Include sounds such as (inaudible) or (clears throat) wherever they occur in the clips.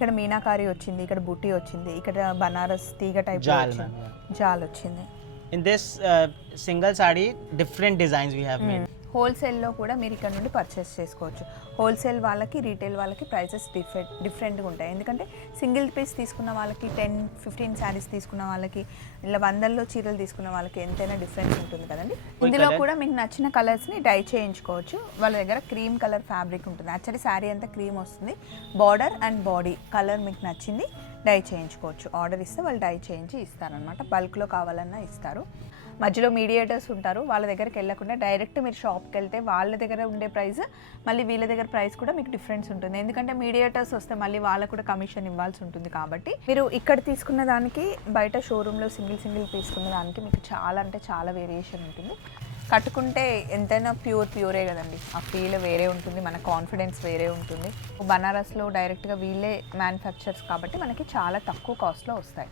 ఇక్కడ మీనాకారి వచ్చింది ఇక్కడ బుట్టి వచ్చింది ఇక్కడ బనారస్ తీగ టైప్ జాల్ జాల్ వచ్చింది. In this single sari different designs we have made హోల్సేల్లో కూడా మీరు ఇక్కడ నుండి పర్చేస్ చేసుకోవచ్చు. హోల్సేల్ వాళ్ళకి రీటైల్ వాళ్ళకి ప్రైసెస్ డిఫరెంట్ డిఫరెంట్గా ఉంటాయి. ఎందుకంటే సింగిల్ పీస్ తీసుకున్న వాళ్ళకి టెన్ ఫిఫ్టీన్ శారీస్ తీసుకున్న వాళ్ళకి ఇలా వందల్లో చీరలు తీసుకున్న వాళ్ళకి ఎంతైనా డిఫరెన్స్ ఉంటుంది కదండి. ఇందులో? కూడా మీకు నచ్చిన కలర్స్ని డై చేయించుకోవచ్చు. వాళ్ళ దగ్గర క్రీమ్ కలర్ ఫ్యాబ్రిక్ ఉంటుంది. యాక్చువల్లీ శారీ అంతా క్రీమ్ వస్తుంది. బార్డర్ అండ్ బాడీ కలర్ మీకు నచ్చింది డై చేయించుకోవచ్చు. ఆర్డర్ ఇస్తే వాళ్ళు డై చేయించి ఇస్తారనమాట బల్క్లో కావాలన్నా ఇస్తారు. మధ్యలో మీడియేటర్స్ ఉంటారు వాళ్ళ దగ్గరికి వెళ్ళకుండా డైరెక్ట్ మీరు షాప్కి వెళ్తే వాళ్ళ దగ్గర ఉండే ప్రైస్ మళ్ళీ వీళ్ళ దగ్గర ప్రైస్ కూడా మీకు డిఫరెన్స్ ఉంటుంది. ఎందుకంటే మీడియేటర్స్ వస్తే మళ్ళీ వాళ్ళకు కూడా కమిషన్ ఇవ్వాల్సి ఉంటుంది కాబట్టి మీరు ఇక్కడ తీసుకున్న దానికి బయట షోరూంలో సింగిల్ సింగిల్ తీసుకున్న దానికి మీకు చాలా అంటే చాలా వేరియేషన్ ఉంటుంది. కట్టుకుంటే ఎంతైనా ప్యూర్ ప్యూరే కదండి. ఆ ఫీల్ వేరే ఉంటుంది మన కాన్ఫిడెన్స్ వేరే ఉంటుంది. బనారస్లో డైరెక్ట్గా వీళ్ళే మ్యానుఫ్యాక్చర్స్ కాబట్టి మనకి చాలా తక్కువ కాస్ట్లో వస్తాయి.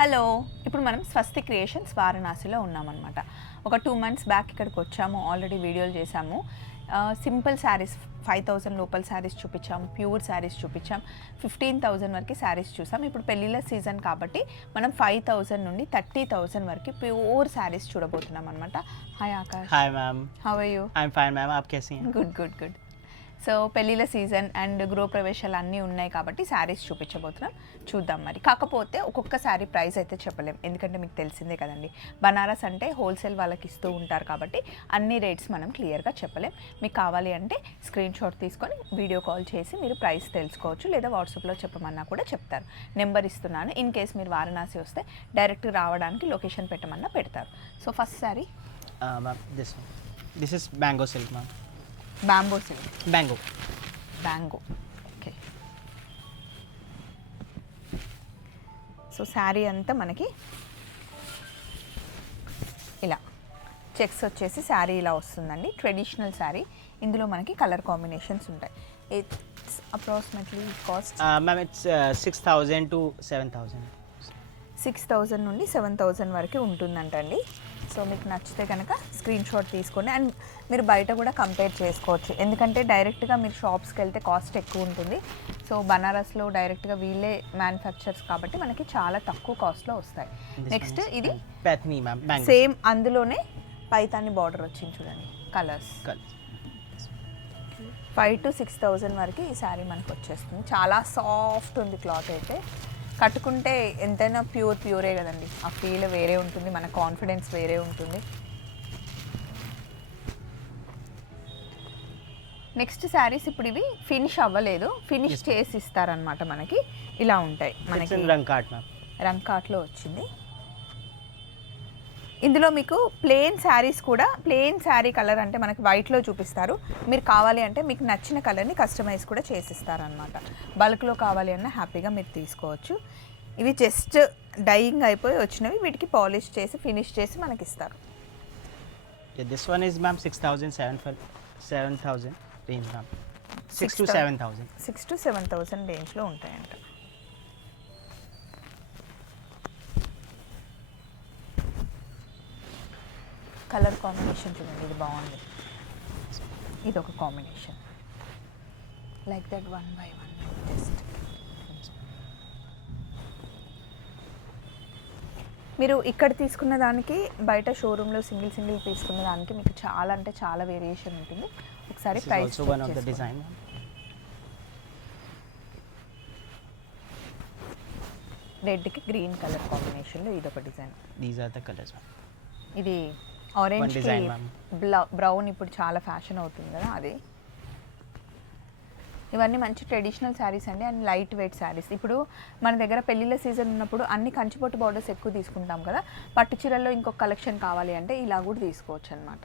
హలో ఇప్పుడు మనం స్వస్తి క్రియేషన్స్ వారణాసిలో ఉన్నామన్నమాట. ఒక టూ మంత్స్ బ్యాక్ ఇక్కడికి వచ్చాము ఆల్రెడీ వీడియోలు చేశాము. సింపుల్ శారీస్ ఫైవ్ థౌసండ్ లోపల శారీస్ చూపించాం ప్యూర్ శారీస్ చూపించాం ఫిఫ్టీన్ థౌజండ్ వరకు శారీస్ చూసాం ఇప్పుడు పెళ్ళిళ్ళ సీజన్ కాబట్టి మనం ఫైవ్ థౌసండ్ నుండి థర్టీ థౌసండ్ వరకు ప్యూర్ శారీస్ చూడబోతున్నాం అనమాట hi Akash hi ma'am how you I fine ma'am ఆప్ కేసి గుడ్ గుడ్ గుడ్ సో పెళ్ళిళ్ళ సీజన్ అండ్ గృహ ప్రవేశాలు అన్నీ ఉన్నాయి కాబట్టి శారీస్ చూపించబోతున్నాం. చూద్దాం మరి. కాకపోతే ఒక్కొక్క శారీ ప్రైస్ అయితే చెప్పలేం. ఎందుకంటే మీకు తెలిసిందే కదండి. బనారస్ అంటే హోల్సేల్ వాళ్ళకి ఇస్తూ ఉంటారు కాబట్టి అన్ని రేట్స్ మనం క్లియర్గా చెప్పలేం. మీకు కావాలి అంటే స్క్రీన్ షాట్ తీసుకొని వీడియో కాల్ చేసి మీరు ప్రైస్ తెలుసుకోవచ్చు లేదా వాట్సాప్లో చెప్పమన్నా కూడా చెప్తారు. నెంబర్ ఇస్తున్నాను. ఇన్ కేస్ మీరు వారణాసి వస్తే డైరెక్ట్ రావడానికి లొకేషన్ పెట్టమన్నా పెడతారు. So first sari? This is this one. This. Bamboo silk Mango. Mango okay so sari అంతా మనకి ఇలా చెక్స్ వచ్చేసి శారీ ఇలా వస్తుందండి. ట్రెడిషనల్ శారీ ఇందులో మనకి కలర్ కాంబినేషన్స్ ఉంటాయి. It's approximately cost Uh, ma'am, it's uh, 6,000 to 7,000. Six thousand నుండి సెవెన్ థౌజండ్ వరకు ఉంటుందంటండి. సో మీకు నచ్చితే కనుక స్క్రీన్ షాట్ తీసుకోండి. అండ్ మీరు బయట కూడా కంపేర్ చేసుకోవచ్చు. ఎందుకంటే డైరెక్ట్గా మీరు షాప్స్కి వెళ్తే కాస్ట్ ఎక్కువ ఉంటుంది. సో బనారస్లో డైరెక్ట్గా వీళ్ళే మ్యానుఫ్యాక్చర్స్ కాబట్టి మనకి చాలా తక్కువ కాస్ట్లో వస్తాయి. నెక్స్ట్ ఇది. సేమ్ అందులోనే పైతాని బార్డర్ వచ్చింది చూడండి. Colours Colours. Five to six thousand వరకు ఈ శారీ మనకు వచ్చేస్తుంది. చాలా సాఫ్ట్ ఉంది క్లాత్ అయితే. కట్టుకుంటే ఎంతైనా ప్యూర్ ప్యూరే కదండి. ఆ ఫీల్ వేరే ఉంటుంది మన కాన్ఫిడెన్స్ వేరే ఉంటుంది. నెక్స్ట్ శారీస్ ఇప్పుడు ఇవి ఫినిష్ అవ్వలేదు. ఫినిష్ చేసి ఇస్తారనమాట మనకి. ఇలా ఉంటాయి. మనకి. రంకాట్లో వచ్చింది. ఇందులో మీకు ప్లెయిన్ శారీస్ కూడా ప్లెయిన్ శారీ కలర్ అంటే మనకి వైట్లో చూపిస్తారు మీరు కావాలి అంటే మీకు నచ్చిన కలర్ని కస్టమైజ్ కూడా చేసిస్తారు అనమాట బల్క్లో కావాలి అన్న హ్యాపీగా మీరు తీసుకోవచ్చు ఇవి జస్ట్ డైయింగ్ అయిపోయి వచ్చినవి వీటికి పాలిష్ చేసి ఫినిష్ చేసి మనకి ఇస్తారు Yeah, this one is ma'am 6,000, 7,000 range ma'am. 6 to 6,000. 7,000. Six to seven thousand రేంజ్లో ఉంటాయంట కలర్ కాంబినేషన్ చూడండి ఇది బాగుంది. ఇది ఒక combination. Like that one by one just మీరు ఇక్కడ తీసుకున్న దానికి బయట షోరూంలో సింగిల్ సింగిల్ తీసుకున్న దానికి మీకు చాలా అంటే చాలా వేరియేషన్ ఉంటుంది. ఒకసారి ప్రైస్ ma'am. రెడ్కి గ్రీన్ కలర్ కాంబినేషన్లో ఇది ఒక డిజైన్. ఇది ఆరెంజ్ ma'am. బ్రౌన్ ఇప్పుడు చాలా ఫ్యాషన్ అవుతుంది కదా అది. ఇవన్నీ మంచి ట్రెడిషనల్ శారీస్ అండి. అండ్ లైట్ వెయిట్ శారీస్ ఇప్పుడు మన దగ్గర పెళ్ళిళ్ళ సీజన్ ఉన్నప్పుడు అన్ని కంచిపొట్టు బార్డర్స్ ఎక్కువ తీసుకుంటాం కదా. పట్టు చీరల్లో ఇంకొక కలెక్షన్ కావాలి అంటే ఇలా కూడా తీసుకోవచ్చు అనమాట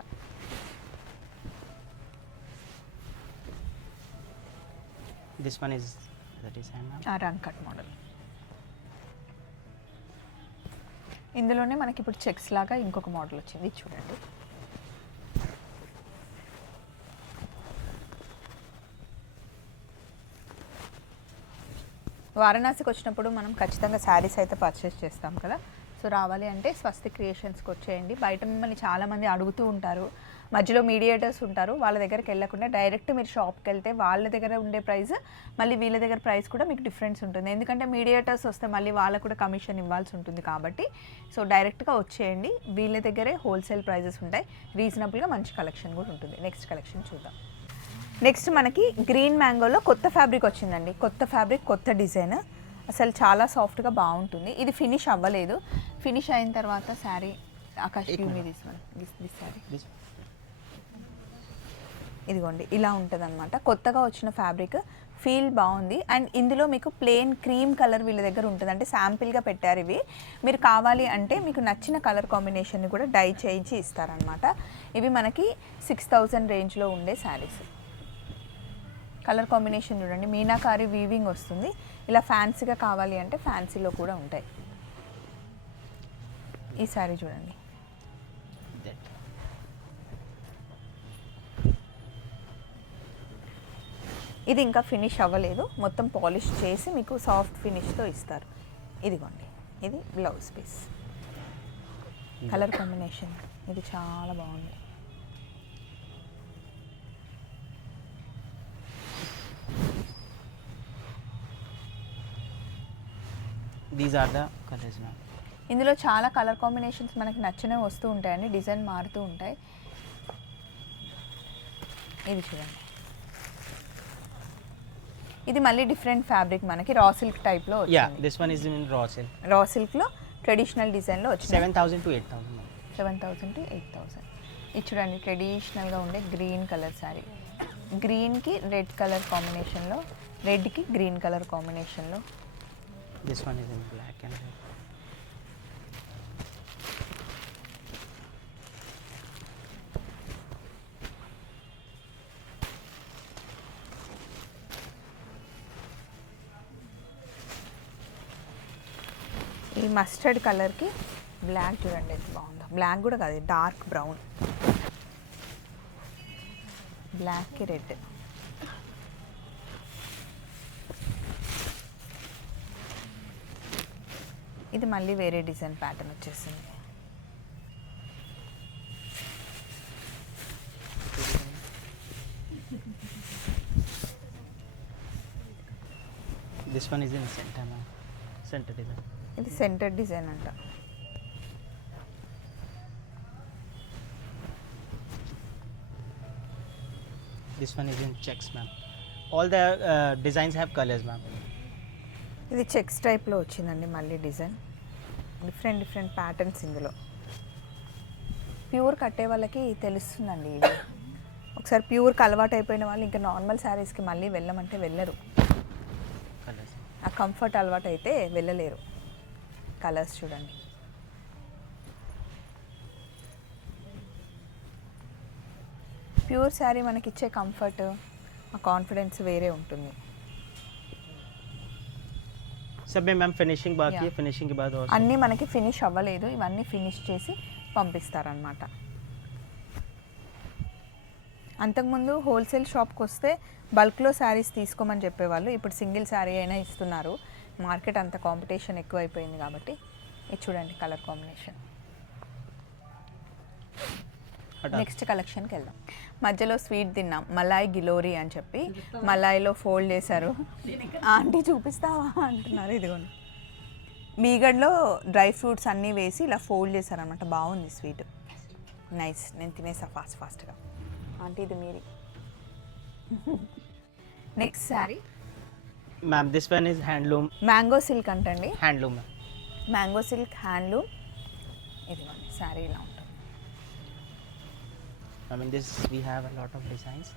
the design ma'am. Run cut model ఇందులోనే మనకి ఇప్పుడు చెక్స్ లాగా ఇంకొక మోడల్ వచ్చింది చూడండి. వారణాసికి వచ్చినప్పుడు మనం ఖచ్చితంగా శారీస్ అయితే పర్చేస్ చేస్తాం కదా. సో రావాలి అంటే స్వస్తి క్రియేషన్స్కి వచ్చేయండి బయట మిమ్మల్ని చాలామంది అడుగుతూ ఉంటారు. మధ్యలో మీడియేటర్స్ ఉంటారు వాళ్ళ దగ్గరికి వెళ్ళకుండా డైరెక్ట్ మీరు షాప్కి వెళ్తే వాళ్ళ దగ్గర ఉండే ప్రైస్ మళ్ళీ వీళ్ళ దగ్గర ప్రైస్ కూడా మీకు డిఫరెన్స్ ఉంటుంది. ఎందుకంటే మీడియేటర్స్ వస్తే మళ్ళీ వాళ్ళకు కూడా కమిషన్ ఇవ్వాల్సి ఉంటుంది కాబట్టి. సో డైరెక్ట్గా వచ్చేయండి. వీళ్ళ దగ్గరే హోల్సేల్ ప్రైజెస్ ఉంటాయి. రీజనబుల్గా మంచి కలెక్షన్ కూడా ఉంటుంది. నెక్స్ట్ కలెక్షన్ చూద్దాం. నెక్స్ట్ మనకి గ్రీన్ మ్యాంగోలో కొత్త ఫ్యాబ్రిక్ వచ్చిందండి. కొత్త ఫ్యాబ్రిక్ కొత్త డిజైన్ అసలు చాలా సాఫ్ట్గా బాగుంటుంది. ఇది ఫినిష్ అవ్వలేదు. ఫినిష్ అయిన తర్వాత శారీ ఆకాష్ एक give me minute. this one. This- this saree. This- ఇదిగోండి ఇలా ఉంటుంది అనమాట కొత్తగా వచ్చిన ఫ్యాబ్రిక్ ఫీల్ బాగుంది. అండ్ ఇందులో మీకు ప్లెయిన్ క్రీమ్ కలర్ వీళ్ళ దగ్గర ఉంటుంది అంటే శాంపిల్గా పెట్టారు ఇవి. మీరు కావాలి అంటే మీకు నచ్చిన కలర్ కాంబినేషన్ని కూడా డై చేయించి ఇస్తారనమాట ఇవి మనకి సిక్స్ థౌజండ్ రేంజ్లో ఉండే శారీస్ కలర్ కాంబినేషన్ చూడండి మీనాకారి వీవింగ్ వస్తుంది. ఇలా ఫ్యాన్సీగా కావాలి అంటే ఫ్యాన్సీలో కూడా ఉంటాయి. ఈ శారీ చూడండి. ఇది ఇంకా ఫినిష్ అవ్వలేదు. మొత్తం పాలిష్ చేసి మీకు సాఫ్ట్ ఫినిష్తో ఇస్తారు. ఇదిగోండి. ఇది బ్లౌజ్ పీస్ కలర్ కాంబినేషన్ ఇది చాలా బాగుంది. ఇందులో చాలా కలర్ కాంబినేషన్స్ మనకి నచ్చినవి వస్తూ ఉంటాయండి. డిజైన్ మారుతూ ఉంటాయి. ఇది చూడండి. ఇది మళ్ళీ డిఫరెంట్ ఫ్యాబ్రిక్ మనకి రా సిల్క్ టైప్లో Yeah, వచ్చింది this one is in raw silk. రా సిల్క్లో ట్రెడిషనల్ డిజైన్లో వచ్చింది 7,000 to 8,000. ma'am. Seven thousand to eight thousand ఇది చూడండి ట్రెడిషనల్గా ఉండే గ్రీన్ కలర్ శారీ గ్రీన్కి రెడ్ కలర్ కాంబినేషన్లో రెడ్కి గ్రీన్ కలర్ కాంబినేషన్లో This one is in black and red. Mustard కలర్కి బ్లాక్ చూడండి ఎంత బాగుందో. బ్లాక్ కూడా కాదు డార్క్ బ్రౌన్ బ్లాక్కి రెడ్ ఇది మళ్ళీ వేరే డిజైన్ ప్యాటర్న్ వచ్చేసింది. This one is in center, centre Center design. ఇది సెంటర్ డిజైన్ అంట one is in checks, ma'am. All the uh, designs have colors, ma'am. ఇది చెక్స్ టైప్లో వచ్చిందండి మళ్ళీ డిజైన్ డిఫరెంట్ డిఫరెంట్ ప్యాటర్న్స్ ఇందులో ప్యూర్ కట్టే వాళ్ళకి తెలుస్తుందండి ఇది ఒకసారి ప్యూర్కి అలవాటు అయిపోయిన వాళ్ళు ఇంకా నార్మల్ శారీస్కి మళ్ళీ వెళ్ళమంటే వెళ్ళరు. ఆ కంఫర్ట్ అలవాటు అయితే వెళ్ళలేరు కలర్స్ చూడండి ప్యూర్ శారీ మనకి ఇచ్చే కంఫర్ట్ ఆ కాన్ఫిడెన్స్ వేరే ఉంటుంది सब में मैम फिनिशिंग बाकी है Yeah. फिनिशिंग के बाद और అన్నీ మనకి ఫినిష్ అవ్వలేదు ఇవన్నీ ఫినిష్ చేసి పంపిస్తారనమాట అంతకుముందు హోల్సేల్ షాప్కి వస్తే బల్క్లో శారీస్ తీసుకోమని చెప్పేవాళ్ళు ఇప్పుడు సింగిల్ శారీ అయినా ఇస్తున్నారు మార్కెట్ అంత కాంపిటీషన్ ఎక్కువైపోయింది కాబట్టి ఇది చూడండి కలర్ కాంబినేషన్. నెక్స్ట్ కలెక్షన్కి వెళ్దాం. మధ్యలో స్వీట్ తిన్నాం. మలాయ్ గిలోరీ అని చెప్పి మలాయిలో ఫోల్డ్ చేశారు. ఆంటీ చూపిస్తావా అంటున్నారు. ఇదిగోండి. మీగడ్లో డ్రై ఫ్రూట్స్ అన్నీ వేసి ఇలా ఫోల్డ్ చేశారనమాట బాగుంది స్వీట్. నైస్. నేను తినేసా ఫాస్ట్ ఫాస్ట్గా. ఆంటీ ఇది మీరి next sari ma'am this one is handloom mango silk అంటండి. హ్యాండ్లూమ్ మ్యాంగో సిల్క్ హ్యాండ్లూమ్ ఇది వన్ శారీ ఇలా ఉంటుంది. Ma'am in this we have a lot of designs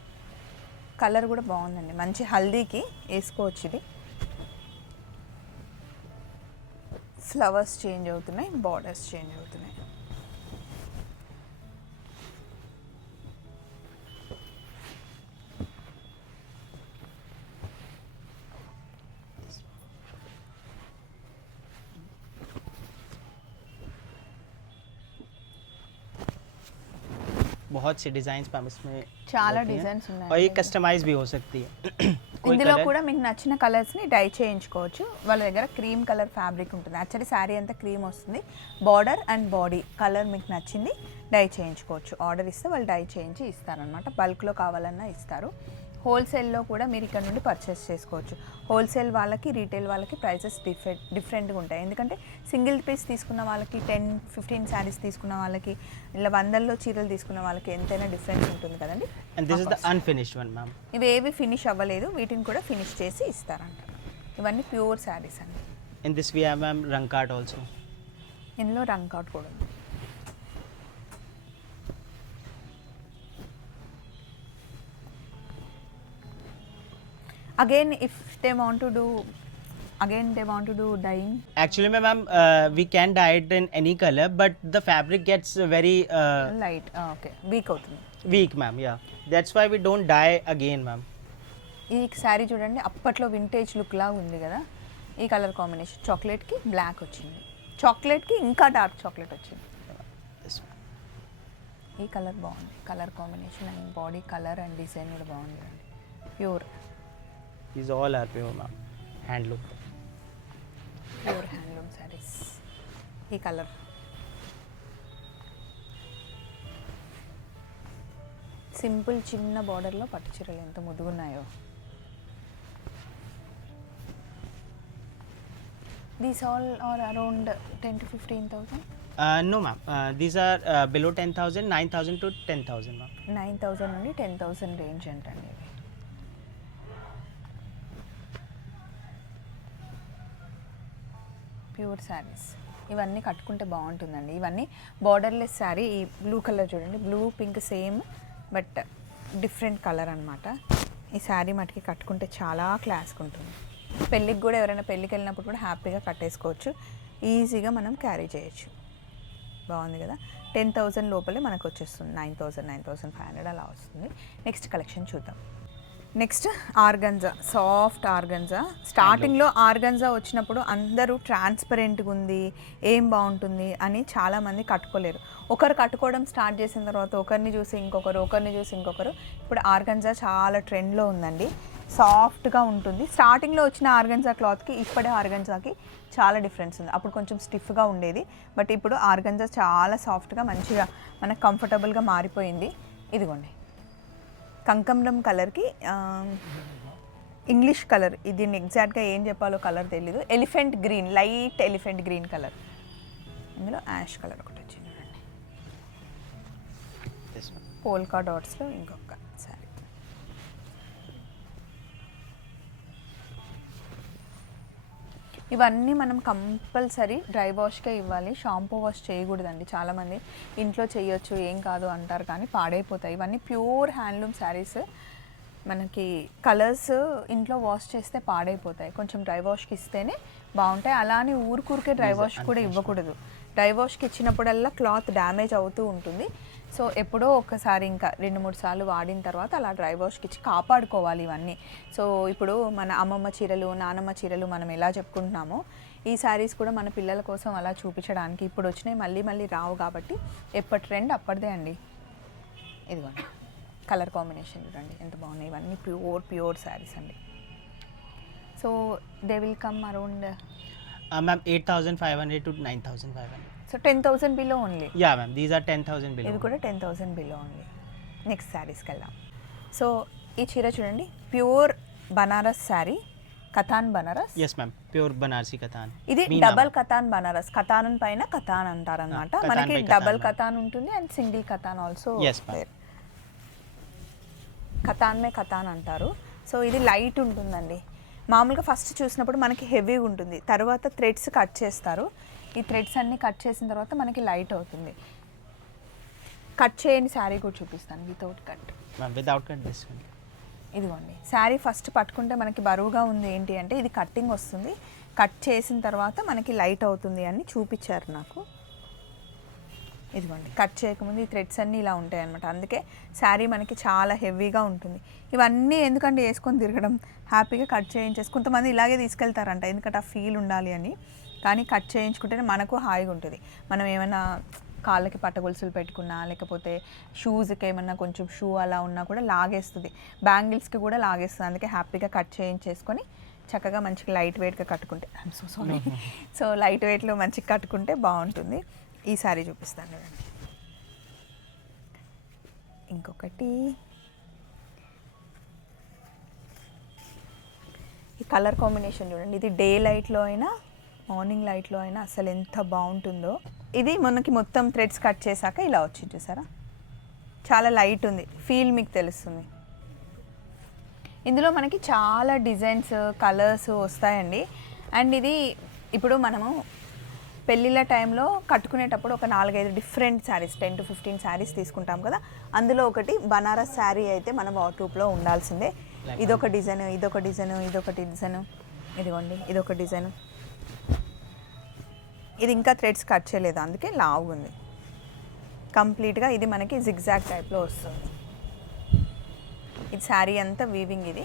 colour కూడా బాగుందండి. మంచి హల్దీకి వేసుకోవచ్చు ఇది. ఫ్లవర్స్ చేంజ్ అవుతున్నాయి బార్డర్స్ చేంజ్ అవుతున్నాయి. बहुत से डिजाइन मैम इसमें చాలా होती हैं। డిజైన్స్ और ఉన్నాయి ये कस्टमाइज भी हो सकती है (clears throat) (clears throat) कोई ఇందులో कलर కూడా మీకు నచ్చిన కలర్స్ని డై చేయించుకోవచ్చు వాళ్ళ దగ్గర క్రీమ్ కలర్ ఫ్యాబ్రిక్ ఉంటుంది యాక్చువల్లీ శారీ అంతా క్రీమ్ వస్తుంది బార్డర్ అండ్ బాడీ కలర్ మీకు నచ్చింది డై చేయించుకోవచ్చు ఆర్డర్ ఇస్తే వాళ్ళు డై చేయించి ఇస్తారనమాట బల్క్లో కావాలన్నా ఇస్తారు హోల్సేల్లో కూడా మీరు ఇక్కడ నుండి పర్చేస్ చేసుకోవచ్చు. హోల్సేల్ వాళ్ళకి రీటైల్ వాళ్ళకి ప్రైసెస్ డిఫరెంట్ డిఫరెంట్గా ఉంటాయి. ఎందుకంటే సింగిల్ పీస్ తీసుకున్న వాళ్ళకి టెన్ ఫిఫ్టీన్ శారీస్ తీసుకున్న వాళ్ళకి ఇలా వందల్లో చీరలు తీసుకున్న వాళ్ళకి ఎంతైనా డిఫరెన్స్ ఉంటుంది కదండి? And this is the unfinished one ma'am ఇవి ఏవి ఫినిష్ అవ్వలేదు. వీటిని కూడా ఫినిష్ చేసి ఇస్తారంట. ఇవన్నీ ప్యూర్ శారీస్ అండి. దిస్ వీ మ్యామ్ ఆల్సో ఇందులో రంగ్ అవుట్ కూడా ఉంది. Again if they want to do again they want to do dyeing Actually, ma'am, uh, we can dye it in any color, but the fabric gets very uh, light okay weak అవుతుంది. weak, ma'am. Yeah, that's why we don't dye again, ma'am. ఈ శారీ చూడండి అప్పట్లో vintage look లాగా ఉంది కదా. ఈ colour combination చాక్లెట్కి black వచ్చింది. చాక్లెట్కి ఇంకా డార్క్ చాక్లెట్ వచ్చింది. This one. ఈ కలర్ బాగుంది. Colour combination and body colour and design కూడా బాగుంది. Pure These all are pure, ma'am. Handloom. Pure handloom saris ఈ కలర్ సింపుల్ చిన్న బార్డర్లో పట్టు చీరలు ఎంత ముదుగున్నాయో these all are around ten to fifteen thousand Uh, no, ma'am. Uh, these are uh, below 10,000, 9,000 to 10,000, ma'am. Nine thousand నుండి ten thousand range అంటండి ఇవి pure saris. ఇవన్నీ కట్టుకుంటే బాగుంటుందండి. ఇవన్నీ బార్డర్లెస్ శారీ ఈ బ్లూ కలర్ చూడండి. Blue pink same but different colour అనమాట ఈ శారీ మటుకి కట్టుకుంటే చాలా క్లాస్గా ఉంటుంది. పెళ్ళికి కూడా ఎవరైనా పెళ్ళికి వెళ్ళినప్పుడు కూడా హ్యాపీగా కట్టేసుకోవచ్చు. ఈజీగా మనం క్యారీ చేయొచ్చు. బాగుంది కదా? టెన్ థౌజండ్ లోపలే మనకు వచ్చేస్తుంది nine thousand nine thousand five hundred అలా వస్తుంది. నెక్స్ట్ కలెక్షన్ చూద్దాం. నెక్స్ట్ ఆర్గంజా సాఫ్ట్ ఆర్గంజా స్టార్టింగ్లో ఆర్గంజా వచ్చినప్పుడు అందరూ ట్రాన్స్పరెంట్గా ఉంది ఏం బాగుంటుంది అని చాలామంది కట్టుకోలేరు. ఒకరు కట్టుకోవడం స్టార్ట్ చేసిన తర్వాత ఒకరిని చూసి ఇంకొకరు ఒకరిని చూసి ఇంకొకరు. ఇప్పుడు ఆర్గంజా చాలా ట్రెండ్లో ఉందండి. సాఫ్ట్గా ఉంటుంది. స్టార్టింగ్లో వచ్చిన ఆర్గంజా క్లాత్కి ఇప్పటి ఆర్గంజాకి చాలా డిఫరెన్స్ ఉంది. అప్పుడు కొంచెం స్టిఫ్గా ఉండేది. బట్ ఇప్పుడు ఆర్గంజా చాలా సాఫ్ట్గా మంచిగా మనకు కంఫర్టబుల్గా మారిపోయింది. ఇదిగోండి. కంకమరం కలర్కి ఇంగ్లీష్ కలర్. ఇది దీన్ని ఎగ్జాక్ట్గా ఏం చెప్పాలో కలర్ తెలీదు. Elephant green light elephant green colour. ఇందులో యాష్ కలర్ ఒకటి వచ్చింది. పోల్కా డాట్స్లో ఇంకొక ఇవన్నీ మనం కంపల్సరీ డ్రై వాష్కే ఇవ్వాలి. షాంపూ వాష్ చేయకూడదండి చాలామంది. ఇంట్లో చేయొచ్చు ఏం కాదు అంటారు కానీ పాడైపోతాయి. ఇవన్నీ ప్యూర్ హ్యాండ్లూమ్ శారీస్. మనకి కలర్స్ ఇంట్లో వాష్ చేస్తే పాడైపోతాయి. కొంచెం డ్రై వాష్కి ఇస్తేనే బాగుంటాయి. అలానే ఊరికూరికే డ్రై వాష్ కూడా ఇవ్వకూడదు. డ్రై వాష్కి ఇచ్చినప్పుడల్లా క్లాత్ డ్యామేజ్ అవుతూ ఉంటుంది. సో ఎప్పుడో ఒకసారి ఇంకా రెండు మూడు సార్లు వాడిన తర్వాత అలా డ్రై వాష్కి ఇచ్చి కాపాడుకోవాలి ఇవన్నీ. సో ఇప్పుడు మన అమ్మమ్మ చీరలు నానమ్మ చీరలు మనం ఎలా చెప్పుకుంటున్నామో ఈ శారీస్ కూడా మన పిల్లల కోసం అలా చూపించడానికి ఇప్పుడు వచ్చినాయి. మళ్ళీ మళ్ళీ రావు కాబట్టి ఎప్పటి ట్రెండ్ అప్పటిదే అండి. ఇదిగోండి. కలర్ కాంబినేషన్ చూడండి. ఎంత బాగున్నాయి. ఇవన్నీ ప్యూర్ ప్యూర్ శారీస్ అండి. So they will come around Uh, ma'am, 8,500 to 9,500. So ten thousand below only Yeah, ma'am. These are 10,000 below. ఇది కూడా టెన్ థౌసండ్ బిలో ఉంది నెక్స్ట్ శారీస్కి వెళ్దాం సో ఈ చీర చూడండి pure Banaras sari Katan Banaras Yes, ma'am. Pure Banarsi Katan. ఇది double. Katan Banaras katan పైన కథాన్ అంటారనమాట Ah, కథాన్ మనకి డబల్ కథాన్, కథాన్ ఉంటుంది and single katan also. Katan మే కథాన్ అంటారు సో ఇది లైట్ ఉంటుందండి మామూలుగా ఫస్ట్ చూసినప్పుడు మనకి హెవీగా ఉంటుంది. తర్వాత థ్రెడ్స్ కట్ చేస్తారు. ఈ థ్రెడ్స్ అన్నీ కట్ చేసిన తర్వాత మనకి లైట్ అవుతుంది. కట్ చేయని శారీ కూడా చూపిస్తాను. Without cut. cut this one. ఇదిగోండి. శారీ ఫస్ట్ పట్టుకుంటే మనకి బరువుగా ఉంది ఏంటి అంటే ఇది కట్టింగ్ వస్తుంది. కట్ చేసిన తర్వాత మనకి లైట్ అవుతుంది అని చూపించారు నాకు. ఇదిగోండి కట్ చేయకముందు ఈ థ్రెడ్స్ అన్నీ ఇలా ఉంటాయి అనమాట అందుకే శారీ మనకి చాలా హెవీగా ఉంటుంది. ఇవన్నీ ఎందుకంటే వేసుకొని తిరగడం? హ్యాపీగా కట్ చేయించేసి కొంతమంది ఇలాగే తీసుకెళ్తారంట ఎందుకంటే ఆ ఫీల్ ఉండాలి అని. కానీ కట్ చేయించుకుంటేనే మనకు హాయిగా ఉంటుంది. మనం ఏమైనా కాళ్ళకి పట్టగొలుసులు పెట్టుకున్నా లేకపోతే షూస్కి ఏమన్నా కొంచెం షూ అలా ఉన్నా కూడా లాగేస్తుంది. బ్యాంగిల్స్కి కూడా లాగేస్తుంది. అందుకే హ్యాపీగా కట్ చేయించేసుకొని చక్కగా మంచిగా లైట్ వెయిట్గా కట్టుకుంటే. I'm (laughs) so sorry so light వెయిట్లో మంచిగా కట్టుకుంటే బాగుంటుంది. ఈ సారీ చూపిస్తాను చూడండి. ఇంకొకటి. ఈ కలర్ కాంబినేషన్ చూడండి. ఇది డే లైట్లో అయినా మార్నింగ్ లైట్లో అయినా అసలు ఎంత బాగుంటుందో. ఇది మనకి మొత్తం థ్రెడ్స్ కట్ చేశాక ఇలా వచ్చింది చూసారా? చాలా లైట్ ఉంది. ఫీల్ మీకు తెలుస్తుంది. ఇందులో మనకి చాలా డిజైన్స్ కలర్స్ వస్తాయండి. అండ్ ఇది ఇప్పుడు మనము పెళ్ళిళ్ళ టైంలో కట్టుకునేటప్పుడు ఒక నాలుగైదు different saris ten to fifteen saris తీసుకుంటాం కదా. అందులో ఒకటి బనారస్ శారీ అయితే మన వాట్రూప్లో ఉండాల్సిందే. ఇదొక డిజైన్ ఇదొక డిజైన్ ఇదొక డిజైన్. ఇదిగోండి ఇదొక డిజైన్. ఇది ఇంకా థ్రెడ్స్ కట్ చేయలేదు అందుకే లావు ఉంది. కంప్లీట్గా ఇది మనకి జిగ్జాగ్ టైప్లో వస్తుంది. ఇది శారీ అంతా వీవింగ్ ఇది.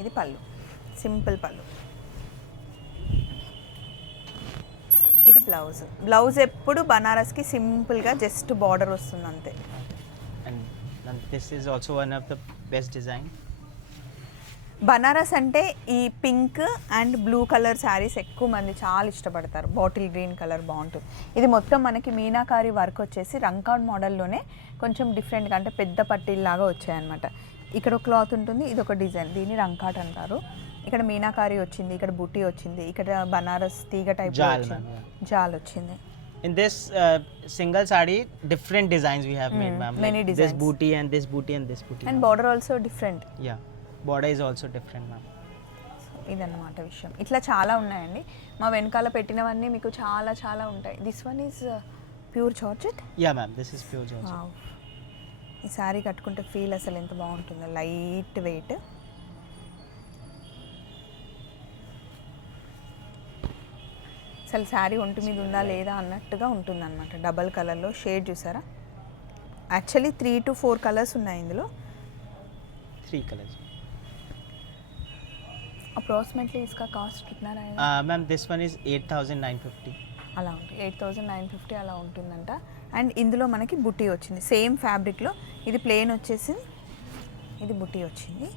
ఇది పళ్ళు సింపుల్ పళ్ళు. ఇది బ్లౌజ్. బ్లౌజ్ ఎప్పుడు బనారస్కి సింపుల్గా జస్ట్ బార్డర్ వస్తుంది అంతే then this is also one of the best design. Banaras అంటే ఈ pink and blue colour saris ఎక్కువ మంది చాలా ఇష్టపడతారు. బాటిల్ గ్రీన్ కలర్ బాగుంటుంది. ఇది మొత్తం మనకి మీనాకారి వర్క్ వచ్చేసి రంకాడ్ మోడల్లోనే కొంచెం డిఫరెంట్గా అంటే పెద్ద పట్టీల్లాగా వచ్చాయన్నమాట. ఇక్కడ ఒక క్లాత్ ఉంటుంది ఇది ఒక డిజైన్. దీన్ని రంకాట్ అంటారు. ఇక్కడ మీనాకారి వచ్చింది ఇక్కడ బుట్టి వచ్చింది ఇక్కడ బనారస్ తీగ టైప్ జాల్ వచ్చింది ma'am, జాల్ వచ్చింది In this uh, single sari, different designs we have made, Mm, ma'am. many Like this designs. booty and this booty and this booty. And ma'am. Border also different Yeah, border is also different, ma'am. ఇదన్నమాట విషయం ఇట్లా చాలా ఉన్నాయండి మా వెనకాల పెట్టినవన్నీ మీకు చాలా చాలా ఉంటాయి this one is pure Yeah, ma'am. This is pure Georgia. Wow. ఈ శారీ కట్టుకుంటే ఫీల్ అసలు ఎంత బాగుంటుందో లైట్ వెయిట్ అసలు శారీ ఒంటి మీద ఉందా లేదా అన్నట్టుగా ఉంటుంది అనమాట డబల్ కలర్లో షేడ్ చూసారా? Actually three to four colours ఉన్నాయి ఇందులో. త్రీ కలర్స్ అప్రాక్సిమేట్లీ ఇసుక cost కిतना ma'am this one is eight thousand nine fifty అలా ఉంటుంది ఎయిట్ థౌజండ్ నైన్ ఫిఫ్టీ అలా ఉంటుందంట. అండ్ ఇందులో మనకి బుట్టి వచ్చింది. సేమ్ ఫ్యాబ్రిక్లో ఇది ప్లెయిన్ వచ్చేసి ఇది బుట్టి వచ్చింది.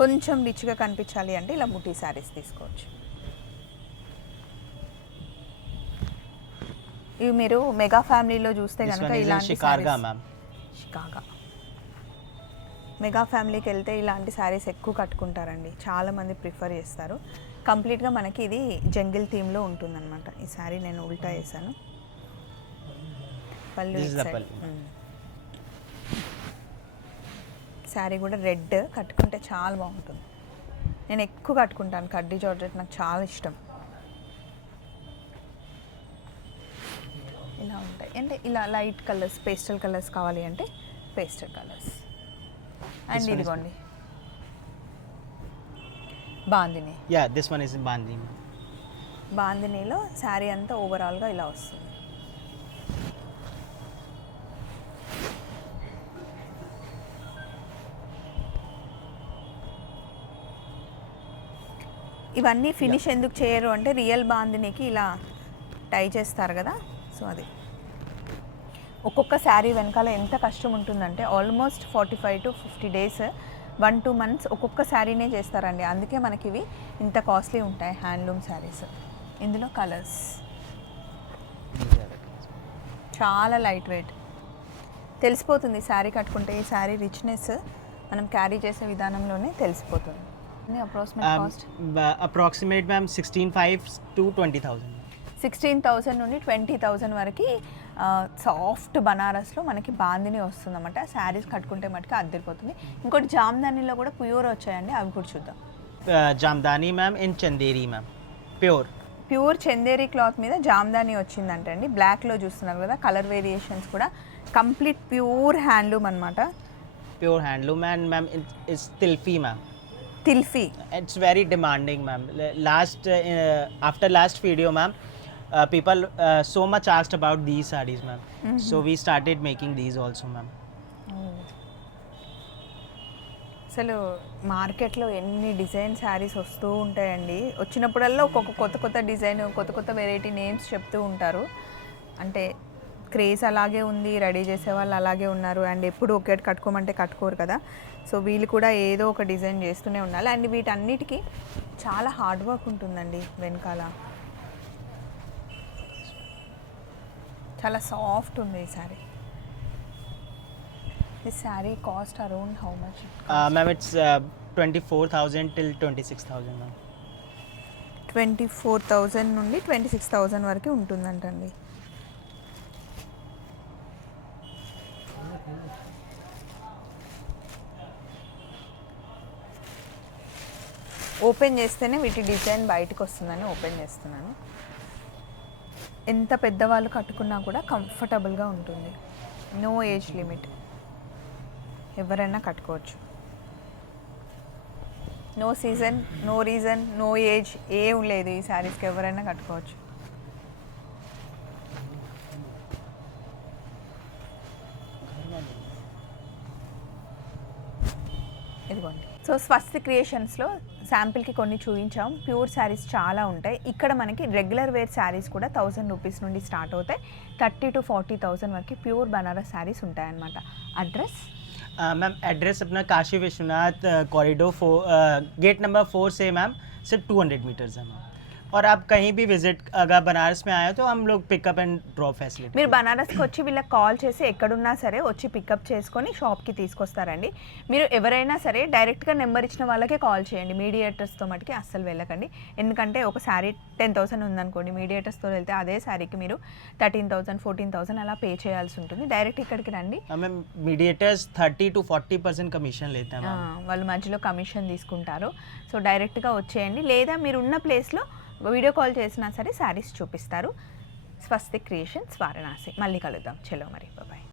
కొంచెం రిచ్గా కనిపించాలి అంటే ఇలా బుట్టి శారీస్ తీసుకోవచ్చు. ఇవి మీరు మెగా ఫ్యామిలీలో చూస్తే కనుక ఇలాంటి. షికాగా మెగా ఫ్యామిలీకి వెళ్తే ఇలాంటి శారీస్ ఎక్కువ కట్టుకుంటారండి. చాలా మంది ప్రిఫర్ చేస్తారు. కంప్లీట్గా మనకి ఇది జంగిల్ థీమ్లో ఉంటుందన్నమాట. ఈ శారీ నేను ఉల్టా వేసాను పళ్ళు. శారీ కూడా రెడ్ కట్టుకుంటే చాలా బాగుంటుంది. నేను ఎక్కువ కట్టుకుంటాను. కడ్డీ జార్జెట్ నాకు చాలా ఇష్టం. ఇలా ఉంటాయి. అంటే ఇలా లైట్ కలర్స్ పేస్టల్ కలర్స్ కావాలి అంటే పేస్టల్ కలర్స్ అండ్ ఇదిగోండి. Bandhani. One is in Bandi. ma'am. బాందినీలో sari అంతా ఓవరాల్గా ఇలా వస్తుంది. ఇవన్నీ ఫినిష్ ఎందుకు చేయరు అంటే రియల్ బాందినికి ఇలా టై చేస్తారు కదా. సో అది. ఒక్కొక్క శారీ వెనకాల ఎంత కష్టం ఉంటుందంటే almost forty five to fifty days one two months ఒక్కొక్క శారీనే చేస్తారండి. అందుకే మనకి ఇవి ఇంత కాస్ట్లీ ఉంటాయి హ్యాండ్లూమ్ శారీస్. ఇందులో కలర్స్. చాలా లైట్ వెయిట్. తెలిసిపోతుంది శారీ కట్టుకుంటే ఈ శారీ రిచ్నెస్ మనం క్యారీ చేసే విధానంలోనే తెలిసిపోతుంది. Approximate cost approximate, ma'am, sixteen five to twenty thousand. Sixteen thousand నుండి ట్వంటీ థౌసండ్ వరకు సాఫ్ట్ బనారస్లో మనకి బాందిని వస్తుందన్నమాట శారీస్ కట్టుకుంటే మటుకు అద్దరిపోతుంది ఇంకోటి జామ్దానిలో కూడా ప్యూర్ వచ్చాయండి అవి కూడా చూద్దాం Jamdani, ma'am, in Chanderi, ma'am. Pure. Pure Chanderi cloth మీద జామ్దాని వచ్చిందంట అండి బ్లాక్లో చూస్తున్నారు కదా కలర్ వేరియేషన్స్ కూడా కంప్లీట్ ప్యూర్ హ్యాండ్లూమ్ అనమాట ma'am, it- it's Tilfi, ma'am. తిల్ఫీ very demanding, ma'am. L- Last uh, uh, after last video, ma'am, uh, people uh, so much asked about these sarees, ma'am. So we started making these also, ma'am. అసలు మార్కెట్లో ఎన్ని design saris వస్తూ ఉంటాయండి. వచ్చినప్పుడల్లా ఒక్కొక్క కొత్త కొత్త design కొత్త కొత్త వెరైటీ నేమ్స్ చెప్తూ ఉంటారు. అంటే క్రేజ్ అలాగే ఉంది రెడీ చేసే వాళ్ళు అలాగే ఉన్నారు. అండ్ ఎప్పుడు ఒకేటి కట్టుకోమంటే కట్టుకోరు కదా. సో వీళ్ళు కూడా ఏదో ఒక డిజైన్ చేస్తూనే ఉండాలి అండ్ వీటన్నిటికీ చాలా హార్డ్ వర్క్ ఉంటుందండి వెనకాల. చాలా సాఫ్ట్ ఉంది ఈ sari this sari cost around how much Uh, ma'am, it's uh, 24,000 till 26,000, ma'am. Twenty four thousand నుండి ట్వంటీ సిక్స్ థౌజండ్ వరకు ఉంటుందంటండి. ఓపెన్ చేస్తేనే వీటి డిజైన్ బయటకు వస్తుందని ఓపెన్ చేస్తున్నాను. ఎంత పెద్దవాళ్ళు కట్టుకున్నా కూడా కంఫర్టబుల్గా ఉంటుంది. No age limit. ఎవరైనా కట్టుకోవచ్చు. No season no reason no age ఏం లేదు ఈ శారీస్కి ఎవరైనా కట్టుకోవచ్చు ఇదిగోండి సో స్వస్తి క్రియేషన్స్లో శాంపిల్కి కొన్ని చూపించాం ప్యూర్ శారీస్ చాలా ఉంటాయి ఇక్కడ మనకి రెగ్యులర్ వేర్ శారీస్ కూడా థౌజండ్ రూపీస్ నుండి స్టార్ట్ అవుతాయి థర్టీ టు ఫార్టీ థౌజండ్ వరకు ప్యూర్ బనారస్ శారీస్ ఉంటాయన్నమాట అడ్రస్ Uh, मैम एड्रेस अपना Kashi Vishwanath corridor four gate number four से मैम सिर्फ 200 मीटर्स है मैम और आप कहीं भी विजिट अगर बनारस में आए तो हम लोग पिकअप एंड ड्रॉप फैसिलिटी మీరు బనారస్కి వచ్చి వీళ్ళకి కాల్ చేసి ఎక్కడున్నా సరే వచ్చి పికప్ చేసుకొని షాప్కి తీసుకొస్తారండి మీరు ఎవరైనా సరే డైరెక్ట్గా నెంబర్ ఇచ్చిన వాళ్ళకే కాల్ చేయండి మీడియేటర్స్తో మటుకి అస్సలు వెళ్ళకండి ఎందుకంటే ఒక శారీ టెన్ థౌసండ్ ఉందనుకోండి మీడియేటర్స్తో వెళ్తే అదే శారీకి మీరు థర్టీన్ థౌసండ్ ఫోర్టీన్ థౌసండ్ అలా పే చేయాల్సి ఉంటుంది డైరెక్ట్ ఇక్కడికి రండి ma'am mediators 30 to 40 percent commission लेते हैं ఆ, मैम వాళ్ళు మధ్యలో కమిషన్ తీసుకుంటారు సో డైరెక్ట్గా వచ్చేయండి లేదా మీరు ఉన్న ప్లేస్లో వీడియో కాల్ చేసినా సరే శారీస్ చూపిస్తారు. స్వస్తి క్రియేషన్స్ వారణాసి. మళ్ళీ కలుద్దాం. చలో మరి. బాయ్